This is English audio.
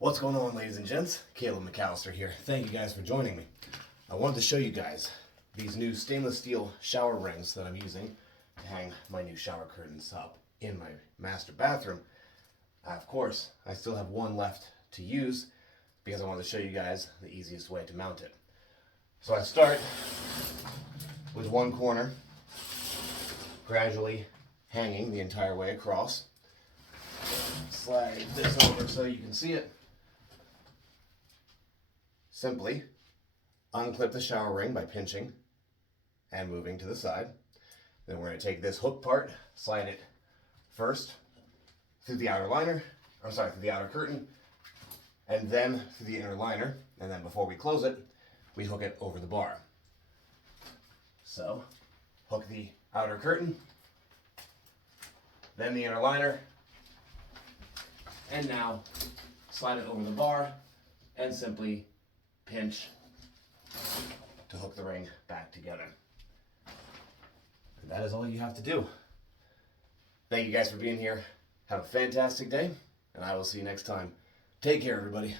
What's going on, ladies and gents? Caleb McAllister here. Thank you guys for joining me. I wanted to show you guys these new stainless steel shower rings that I'm using to hang my new shower curtains up in my master bathroom. Of course, I still have one left to use because I wanted to show you guys the easiest way to mount it. So I start with one corner, gradually hanging the entire way across. Slide this over so you can see it. Simply unclip the shower ring by pinching and moving to the side. Then we're going to take this hook part, slide it first through the outer liner, through the outer curtain, and then through the inner liner. And then before we close it, we hook it over the bar. So, hook the outer curtain, then the inner liner, and now slide it over the bar and simply pinch to hook the ring back together. And that is all you have to do. Thank you guys for being here. Have a fantastic day, and I will see you next time. Take care, everybody.